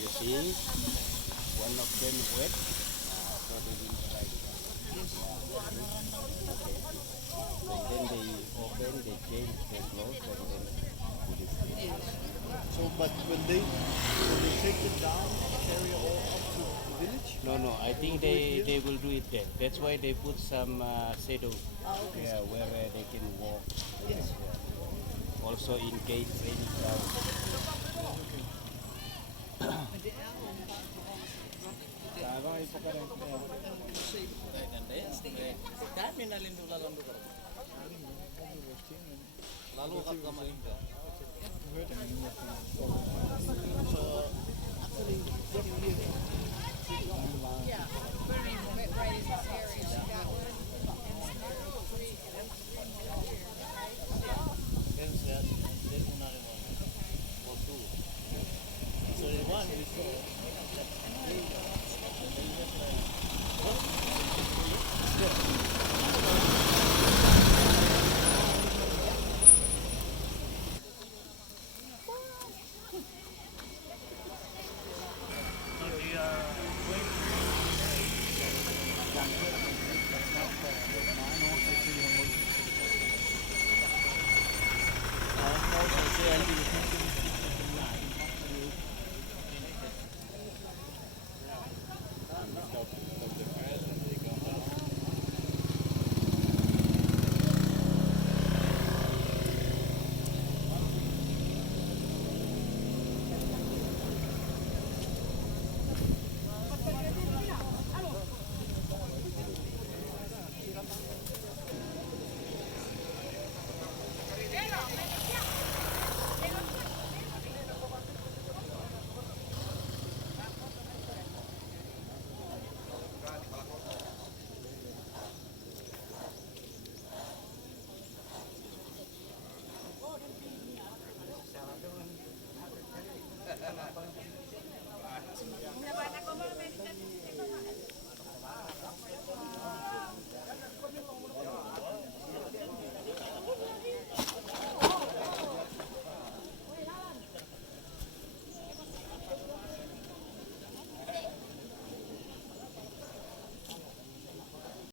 You see, one of them wet, so they will try it. Okay. So then they open, they change, they close, and then put it in. So, but when they take it down, carry it all up to the village. No, no, I They will think do it here. they will do it there. That's why they put some shadow, Okay. yeah, where they can walk. Yes. Yeah. Also in case rain down. Okay. Kami nalindu lalandu karo. Lalu kat kamalinga. So actually, what year? Yeah, right in this area.